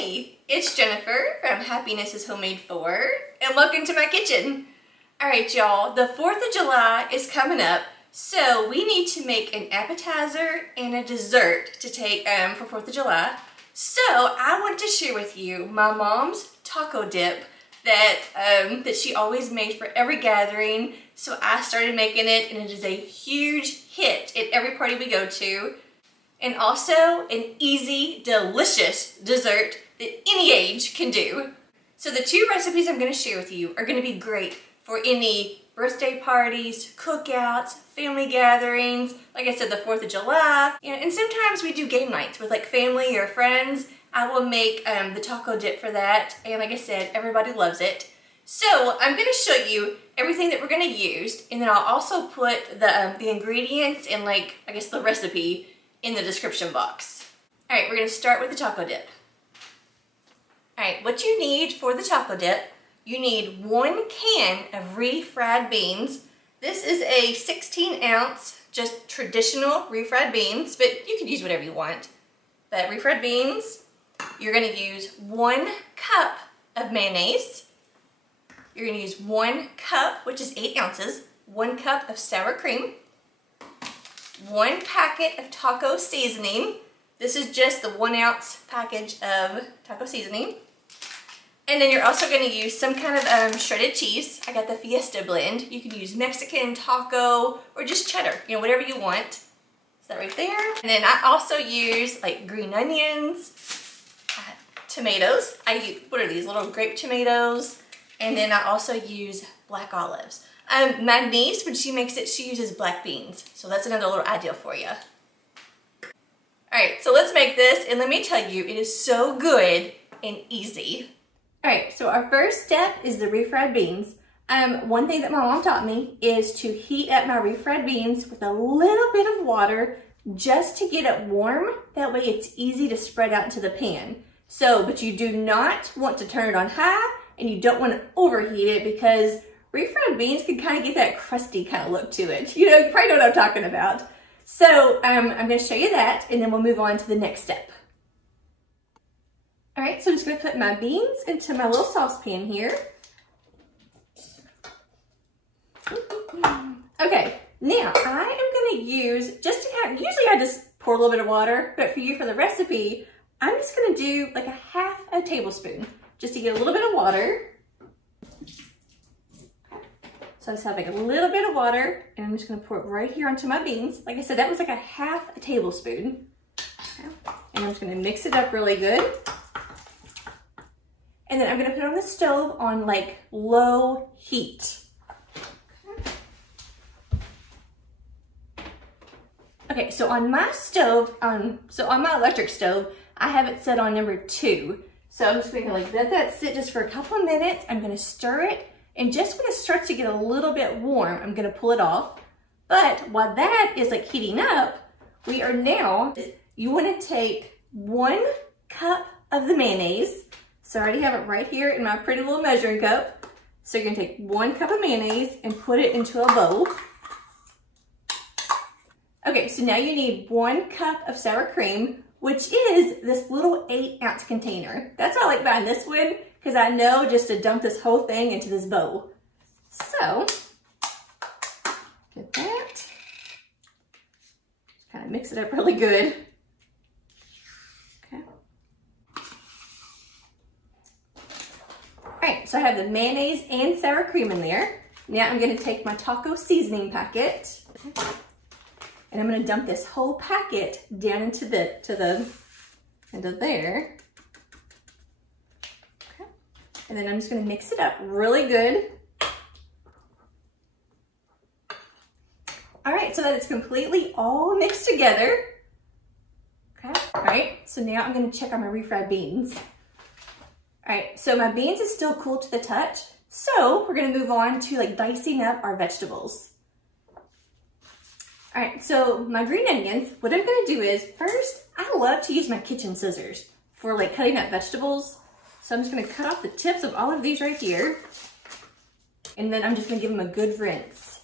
Hey, it's Jennifer from Happiness is Homemade For, and welcome to my kitchen. Alright y'all, the 4th of July is coming up, so we need to make an appetizer and a dessert to take for 4th of July. So I want to share with you my mom's taco dip that she always made for every gathering. So I started making it, and it is a huge hit at every party we go to. And also an easy, delicious dessert that any age can do. So the two recipes I'm going to share with you are going to be great for any birthday parties, cookouts, family gatherings, like I said, the 4th of July. And sometimes we do game nights with like family or friends. I will make the taco dip for that, and like I said, everybody loves it. So I'm going to show you everything that we're going to use, and then I'll also put the ingredients and like, I guess the recipe in the description box. Alright, we're going to start with the taco dip. Alright, what you need for the taco dip, you need 1 can of refried beans. This is a 16-ounce, just traditional refried beans, but you could use whatever you want. But refried beans, you're going to use 1 cup of mayonnaise. You're going to use 1 cup, which is 8 ounces, 1 cup of sour cream, 1 packet of taco seasoning. This is just the 1 ounce package of taco seasoning. And then you're also going to use some kind of shredded cheese. I got the Fiesta blend. You can use Mexican, taco, or just cheddar, you know, whatever you want. Is that right there? And then I also use like green onions, tomatoes. I use, what are these, little grape tomatoes? And then I also use black olives. My niece, when she makes it, she uses black beans. So that's another little idea for you. Alright, so let's make this, and let me tell you, it is so good and easy. Alright, so our first step is the refried beans. One thing that my mom taught me is to heat up my refried beans with a little bit of water just to get it warm. That way it's easy to spread out into the pan. So, but you do not want to turn it on high, and you don't want to overheat it, because refried beans can kind of get that crusty kind of look to it. You know, you probably know what I'm talking about. So I'm going to show you that, and then we'll move on to the next step. All right, so I'm just going to put my beans into my little saucepan here. Okay, now I am going to use, just to kind of, usually I just pour a little bit of water, but for you, for the recipe, I'm just going to do like a half a tablespoon, just to get a little bit of water. So I just have like a little bit of water, and I'm just going to pour it right here onto my beans. Like I said, that was like a half a tablespoon. Okay. And I'm just going to mix it up really good. And then I'm going to put it on the stove on like low heat. Okay, so on my stove, on my electric stove, I have it set on number 2. So I'm just going to like let that sit just for a couple of minutes. I'm going to stir it. And just when it starts to get a little bit warm, I'm going to pull it off. But while that is like heating up, we are now, you want to take 1 cup of the mayonnaise. So I already have it right here in my pretty little measuring cup. So you're going to take 1 cup of mayonnaise and put it into a bowl. Okay, so now you need 1 cup of sour cream, which is this little 8-ounce container. That's why I like buying this one, because I know just to dump this whole thing into this bowl. So, get that. Kind of mix it up really good. Okay. All right, so I have the mayonnaise and sour cream in there. Now I'm going to take my taco seasoning packet, and I'm going to dump this whole packet down into there. And then I'm just going to mix it up really good. All right, so that it's completely all mixed together. Okay. All right, so now I'm going to check on my refried beans. All right, so my beans is still cool to the touch. So we're going to move on to like dicing up our vegetables. All right, so my green onions, what I'm going to do is first, I love to use my kitchen scissors for like cutting up vegetables. So I'm just going to cut off the tips of all of these right here. And then I'm just going to give them a good rinse.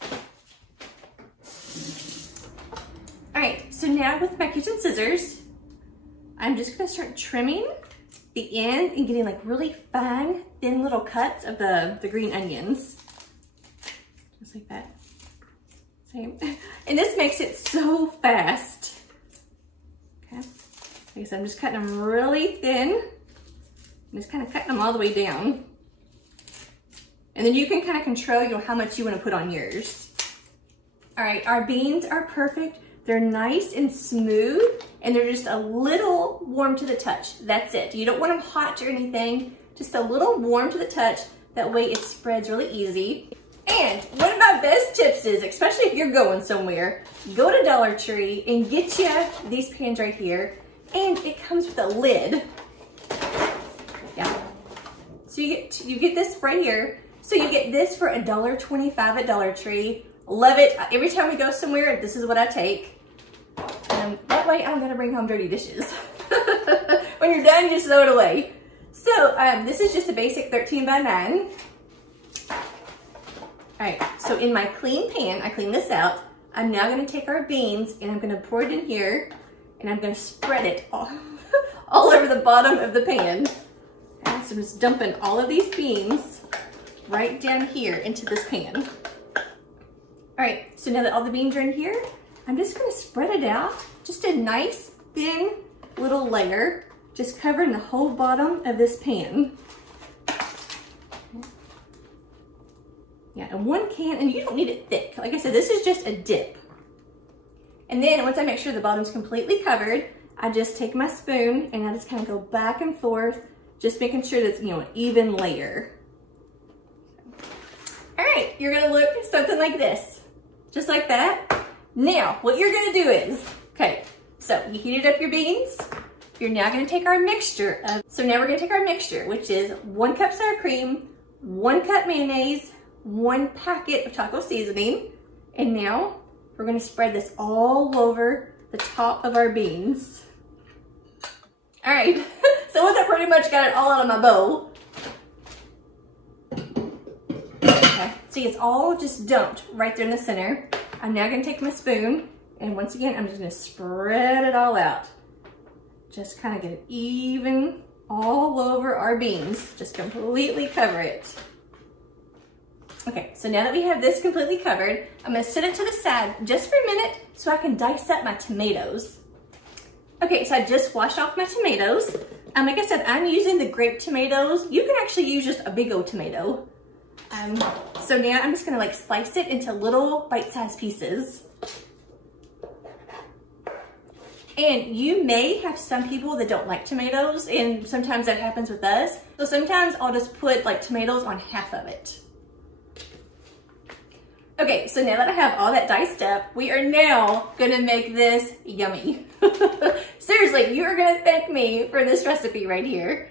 All right, so now with my kitchen scissors, I'm just going to start trimming the end and getting like really fine, thin little cuts of the green onions. Just like that. Same. And this makes it so fast. Okay. Like I said, I'm just cutting them really thin. I'm just kind of cutting them all the way down. And then you can kind of control, you know, how much you want to put on yours. All right, our beans are perfect. They're nice and smooth, and they're just a little warm to the touch. That's it. You don't want them hot or anything, just a little warm to the touch. That way it spreads really easy. And one of my best tips is, especially if you're going somewhere, go to Dollar Tree and get you these pans right here. And it comes with a lid. Yeah. So you get this right here. So you get this for $1.25 at Dollar Tree. Love it. Every time we go somewhere, this is what I take. That way I don't gotta bring home dirty dishes. When you're done, just throw it away. So this is just a basic 13 by 9. All right, so in my clean pan, I clean this out. I'm now gonna take our beans and I'm gonna pour it in here and I'm gonna spread it all over the bottom of the pan. Okay, so I'm just dumping all of these beans right down here into this pan. All right, so now that all the beans are in here, I'm just gonna spread it out, just a nice thin little layer, just covering the whole bottom of this pan. Yeah, and one can, and you don't need it thick. Like I said, this is just a dip. And then once I make sure the bottom's completely covered, I just take my spoon and I just kind of go back and forth, just making sure that it's, you know, an even layer. All right, you're gonna look something like this, just like that. Now, what you're gonna do is, okay, so you heated up your beans. You're now gonna take our mixture of, so now we're gonna take our mixture, which is 1 cup sour cream, 1 cup mayonnaise, 1 packet of taco seasoning, and now we're gonna spread this all over the top of our beans. All right, so once I pretty much got it all out of my bowl, okay, see it's all just dumped right there in the center. I'm now gonna take my spoon, and once again, I'm just gonna spread it all out. Just kind of get it even all over our beans. Just completely cover it. Okay, so now that we have this completely covered, I'm gonna set it to the side just for a minute so I can dice up my tomatoes. Okay, so I just washed off my tomatoes. Like I said, I'm using the grape tomatoes. You can actually use just a big old tomato. So now I'm just gonna like slice it into little bite-sized pieces. And you may have some people that don't like tomatoes, and sometimes that happens with us. So sometimes I'll just put like tomatoes on half of it. Okay, so now that I have all that diced up, we are now gonna make this yummy. Seriously, you are gonna thank me for this recipe right here.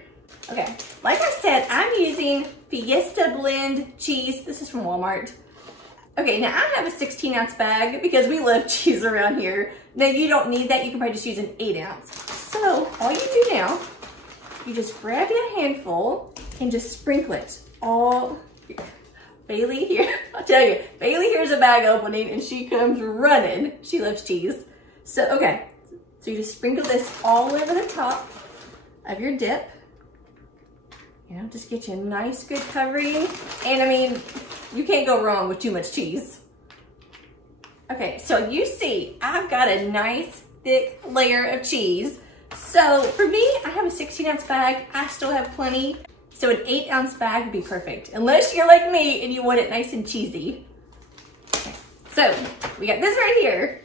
Okay, like I said, I'm using Fiesta blend cheese. This is from Walmart. Okay, now I have a 16-ounce bag because we love cheese around here. Now you don't need that, you can probably just use an 8-ounce. So all you do now, you just grab you a handful and just sprinkle it all. Bailey here, I'll tell you, Bailey here's a bag opening and she comes running. She loves cheese. So, okay, so you just sprinkle this all over the top of your dip. You know, just get you a nice good covering. And I mean, you can't go wrong with too much cheese. Okay, so you see, I've got a nice thick layer of cheese. So for me, I have a 16-ounce bag. I still have plenty. So an 8-ounce bag would be perfect, unless you're like me and you want it nice and cheesy. Okay. So we got this right here.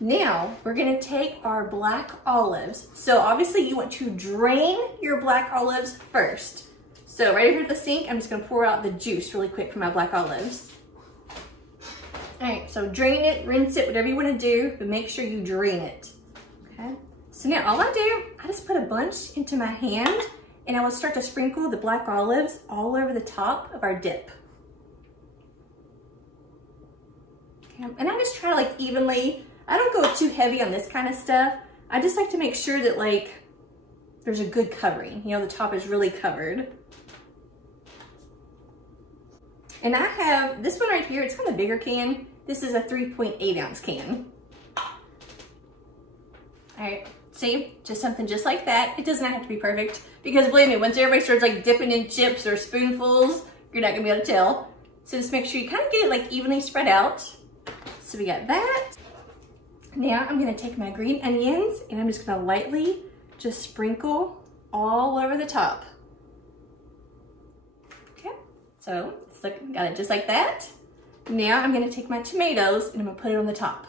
Now we're gonna take our black olives. So obviously you want to drain your black olives first. So right here at the sink, I'm just gonna pour out the juice really quick from my black olives. All right, so drain it, rinse it, whatever you wanna do, but make sure you drain it, okay? So now all I do, I just put a bunch into my hand and I will start to sprinkle the black olives all over the top of our dip. Okay, and I just try to like evenly, I don't go too heavy on this kind of stuff. I just like to make sure that like, there's a good covering. You know, the top is really covered. And I have this one right here, it's kind of a bigger can. This is a 3.8-ounce can. All right, See, just something just like that. It does not have to be perfect because believe me, once everybody starts like dipping in chips or spoonfuls, you're not gonna be able to tell. So just make sure you kind of get it like evenly spread out. So we got that. Now I'm gonna take my green onions and I'm just gonna lightly just sprinkle all over the top. Okay, so it's looking, got it just like that. Now I'm gonna take my tomatoes and I'm gonna put it on the top.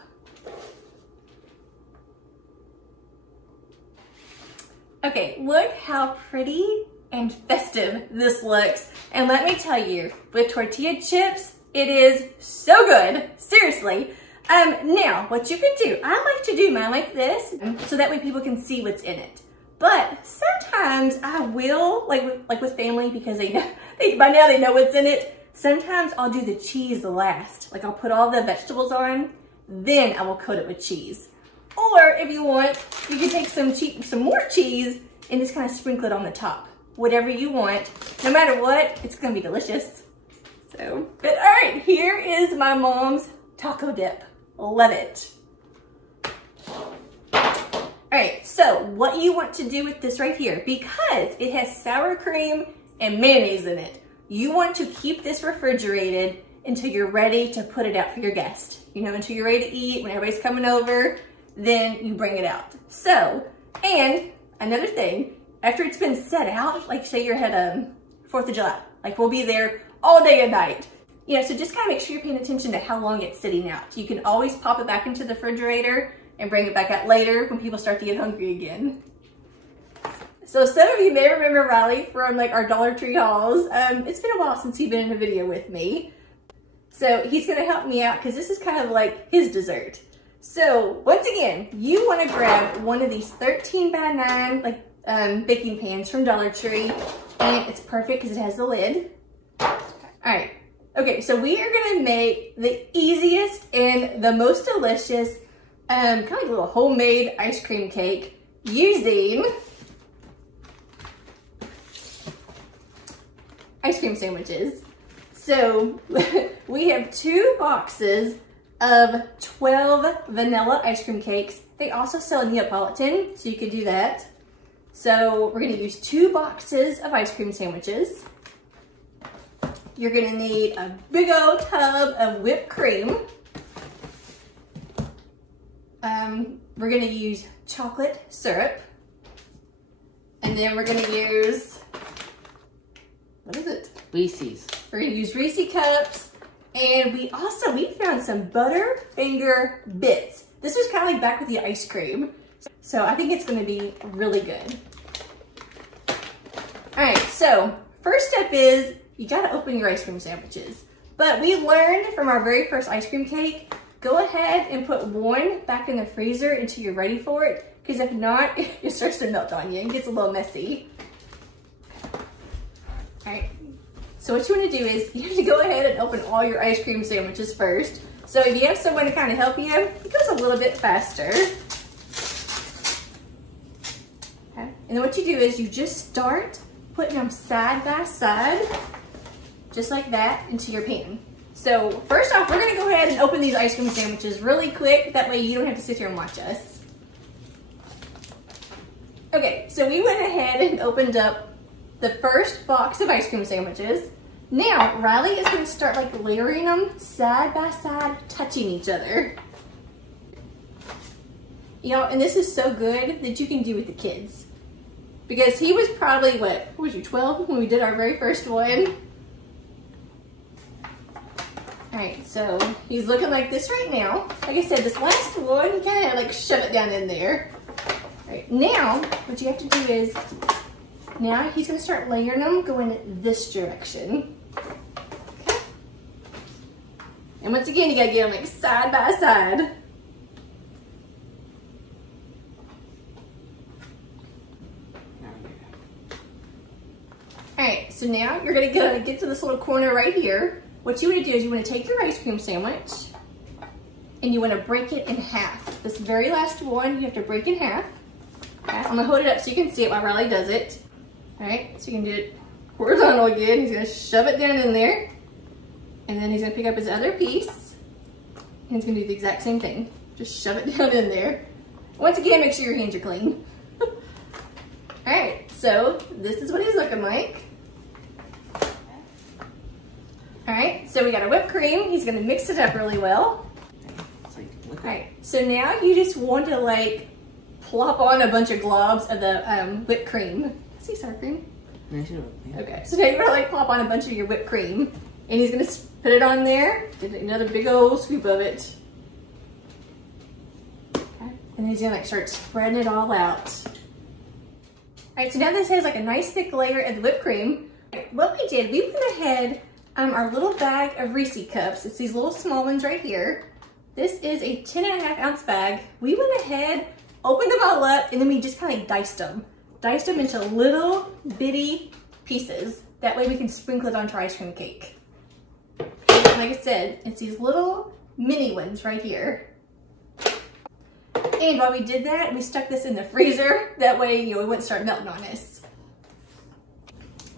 Okay, look how pretty and festive this looks. And let me tell you, with tortilla chips, it is so good, seriously. Now, what you can do, I like to do mine like this, so that way people can see what's in it. But sometimes I will, like with family, because they know, by now they know what's in it. Sometimes I'll do the cheese last. Like I'll put all the vegetables on, then I will coat it with cheese. Or if you want, you can take some more cheese and just kind of sprinkle it on the top. Whatever you want. No matter what, it's gonna be delicious. So, but all right, here is my mom's taco dip. Love it. All right, so what you want to do with this right here, because it has sour cream and mayonnaise in it, you want to keep this refrigerated until you're ready to put it out for your guest. You know, until you're ready to eat, when everybody's coming over, then you bring it out. So, and another thing, after it's been set out, like say you're at 4th of July, like we'll be there all day and night. You know, so just kind of make sure you're paying attention to how long it's sitting out. You can always pop it back into the refrigerator and bring it back out later when people start to get hungry again. So some of you may remember Riley from like our Dollar Tree hauls. It's been a while since he's been in a video with me. So he's gonna help me out because this is kind of like his dessert. So once again, you wanna grab one of these 13 by 9 like baking pans from Dollar Tree, and it's perfect because it has the lid. All right, okay, so we are gonna make the easiest and the most delicious, kind of like a little homemade ice cream cake using ice cream sandwiches. So we have 2 boxes of 12 vanilla ice cream cakes. They also sell Neapolitan, so you could do that. So we're gonna use 2 boxes of ice cream sandwiches. You're gonna need a big old tub of whipped cream. We're gonna use chocolate syrup. And then we're gonna use, what is it? Reese's. We're gonna use Reese cups. And we found some Butterfinger bits. This was kind of like back with the ice cream. So I think it's gonna be really good. All right, so first step is you gotta open your ice cream sandwiches. But we learned from our very first ice cream cake, go ahead and put one back in the freezer until you're ready for it, because if not, it starts to melt on you and gets a little messy. All right, so what you wanna do is you have to go ahead and open all your ice cream sandwiches first. So if you have someone to kind of help you, it goes a little bit faster. Okay. And then what you do is you just start putting them side by side, just like that, into your pan. So first off, we're gonna go ahead and open these ice cream sandwiches really quick. That way you don't have to sit here and watch us. Okay, so we went ahead and opened up the first box of ice cream sandwiches. Now, Riley is gonna start like layering them side by side, touching each other. You know, and this is so good that you can do with the kids. Because he was probably, what was you, 12 when we did our very first one? All right, so he's looking like this right now. Like I said, this last one, you kind of like shove it down in there. All right, now what you have to do is, now he's gonna start layering them going this direction. Okay. And once again, you gotta get them like side by side. All right, so now you're gonna get to this little corner right here. What you wanna do is you wanna take your ice cream sandwich and you wanna break it in half. This very last one, you have to break in half. Okay, I'm gonna hold it up so you can see it while Riley does it. All right, so you can do it horizontal again. He's gonna shove it down in there. And then he's gonna pick up his other piece. And he's gonna do the exact same thing. Just shove it down in there. Once again, make sure your hands are clean. All right, so this is what he's looking like. All right, so we got our whipped cream. He's gonna mix it up really well. All right, so now you just want to like plop on a bunch of globs of the whipped cream. See sour cream? Okay, so now you're gonna like plop on a bunch of your whipped cream, and he's gonna put it on there. Get another big old scoop of it. Okay, and he's gonna like start spreading it all out. All right, so now this has like a nice thick layer of the whipped cream. What we did, we went ahead, our little bag of Reese cups. It's these little small ones right here. This is a 10.5 ounce bag. We went ahead, opened them all up, and then we just kind of like diced them. Diced them into little bitty pieces. That way we can sprinkle it onto our ice cream cake. And like I said, it's these little mini ones right here. And while we did that, we stuck this in the freezer. That way, you know, it wouldn't start melting on us.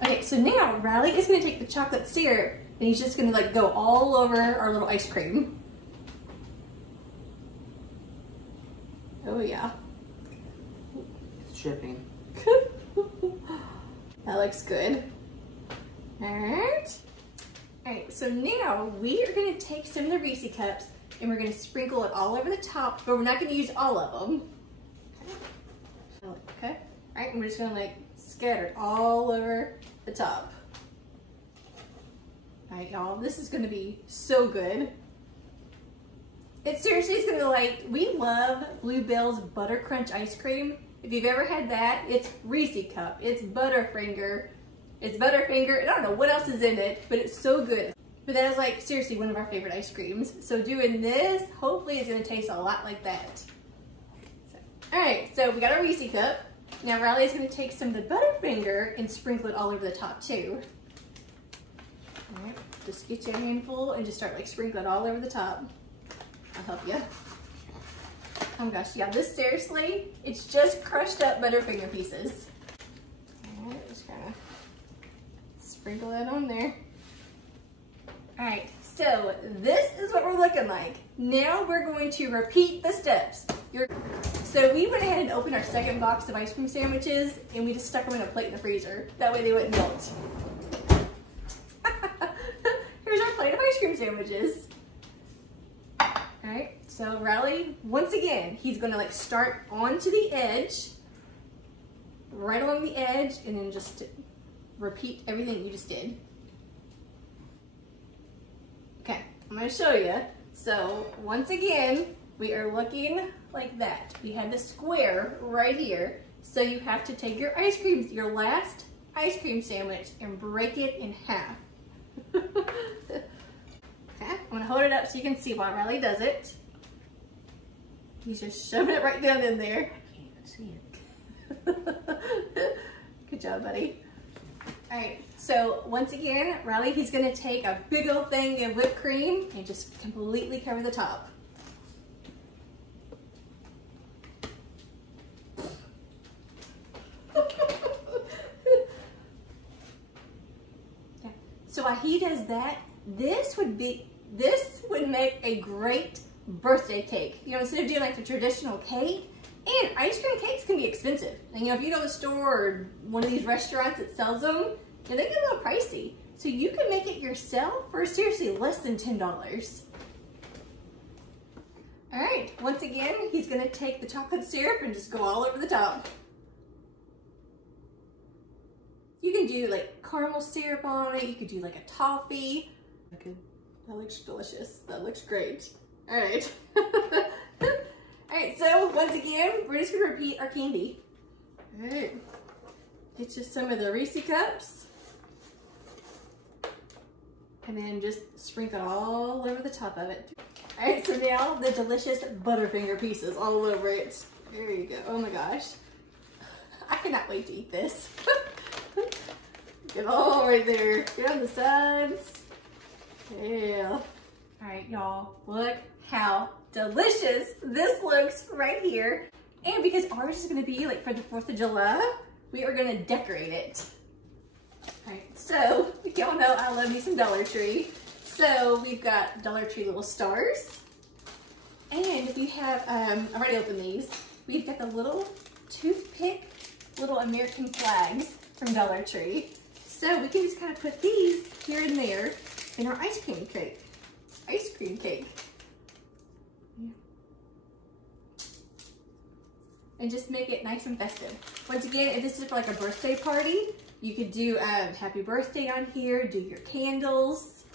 Okay, so now Riley is gonna take the chocolate syrup and he's just gonna like go all over our little ice cream. Oh yeah. It's dripping. That looks good. All right. All right, so now we are gonna take some of the Reese cups and we're gonna sprinkle it all over the top, but we're not gonna use all of them. Okay, all right, and we're just gonna like scatter it all over the top. All right, y'all, this is gonna be so good. It seriously is gonna like, we love Bluebell's Butter Crunch ice cream. If you've ever had that, it's Reese cup, it's Butterfinger, I don't know what else is in it, but it's so good. But that is like seriously one of our favorite ice creams. So doing this, hopefully it's gonna taste a lot like that. All right, so we got our Reese cup. Now Riley's gonna take some of the Butterfinger and sprinkle it all over the top too. All right, just get you a handful and just start like sprinkling it all over the top. I'll help you. Oh my gosh, yeah, this seriously, it's just crushed up Butterfinger pieces. All right, just kind of sprinkle that on there. All right, so this is what we're looking like. Now we're going to repeat the steps. So we went ahead and opened our second box of ice cream sandwiches and we just stuck them in a plate in the freezer. That way they wouldn't melt. Here's our plate of ice cream sandwiches. All right, so Riley, once again, he's gonna like start onto the edge, right along the edge, and then just repeat everything you just did. Okay, I'm gonna show you. So once again, we are looking like that. We have the square right here. So you have to take your ice cream, your last ice cream sandwich and break it in half. Okay, I'm gonna hold it up so you can see while Riley does it. He's just shoving it right down in there. I can't even see it. Good job, buddy. All right, so once again, Riley, he's gonna take a big old thing of whipped cream and just completely cover the top. So while he does that, this would make a great birthday cake. You know, instead of doing like the traditional cake, and ice cream cakes can be expensive. And you know, if you go to the store or one of these restaurants that sells them, you know, they get a little pricey. So you can make it yourself for seriously less than $10. All right, once again, he's gonna take the chocolate syrup and just go all over the top. You can do like caramel syrup on it. You could do like a toffee. Okay. That looks delicious. That looks great. All right. All right, so once again, we're just gonna repeat our candy. All right. Get you some of the Reese cups. And then just sprinkle all over the top of it. All right, so now the delicious Butterfinger pieces all over it. There you go. Oh my gosh. I cannot wait to eat this. Get all right there. Get on the sides. Yeah. All right, y'all. Look how delicious this looks right here. And because ours is going to be like for the 4th of July, we are going to decorate it. All right. So y'all know I love me some Dollar Tree. So we've got Dollar Tree little stars. And we have, I've already opened these. we've got the little toothpick, little American flags from Dollar Tree. So we can just kind of put these here and there in our ice cream cake. Ice cream cake. Yeah. And just make it nice and festive. Once again, if this is for like a birthday party, you could do happy birthday on here, do your candles.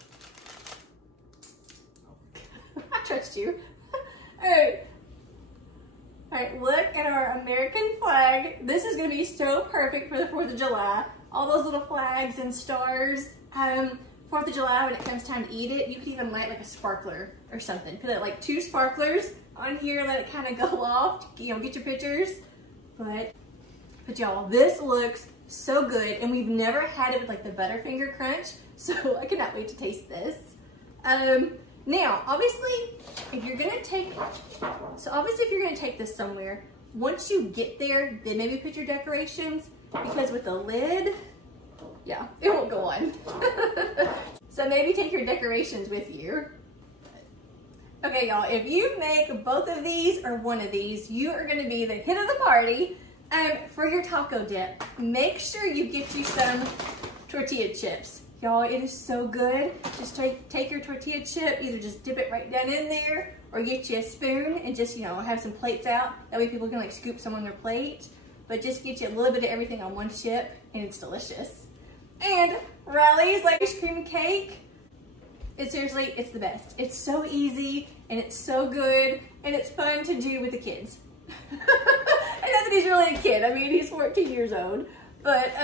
I trust you. All right. All right, look at our American flag. This is gonna be so perfect for the 4th of July. All those little flags and stars. 4th of July, when it comes time to eat it, you could even light like a sparkler or something. Put like 2 sparklers on here, let it kind of go off, you know, get your pictures. But y'all, this looks so good, and we've never had it with like the Butterfinger Crunch, so I cannot wait to taste this. Now, obviously, if you're gonna take this somewhere, once you get there, then maybe put your decorations, because with the lid, yeah, it won't go on. So maybe take your decorations with you. Okay, y'all, if you make both of these or one of these, you are gonna be the hit of the party. For your taco dip, make sure you get you some tortilla chips. Y'all, it is so good. Just take your tortilla chip, either just dip it right down in there, or get you a spoon and just, you know, have some plates out. That way people can like scoop some on their plate. But just get you a little bit of everything on one chip, and it's delicious. And Riley's like ice cream cake. It's seriously, it's the best. It's so easy, and it's so good, and it's fun to do with the kids. And not that he's really a kid. I mean, he's 14 years old. But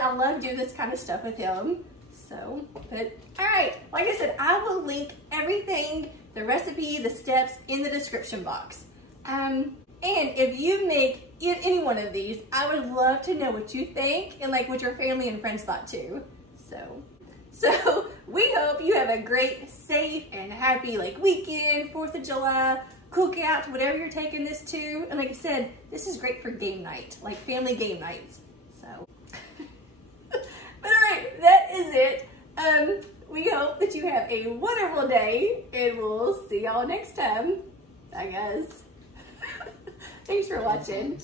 I love doing this kind of stuff with him. So, but all right, like I said, I will link everything, the recipe, the steps in the description box. And if you make any one of these, I would love to know what you think and like what your family and friends thought too. So we hope you have a great, safe, and happy like weekend, 4th of July, cookout, whatever you're taking this to. And like I said, this is great for game night, like family game nights. So, but all right, that is it. We hope that you have a wonderful day, and we'll see y'all next time. Bye, guys. Thanks for watching.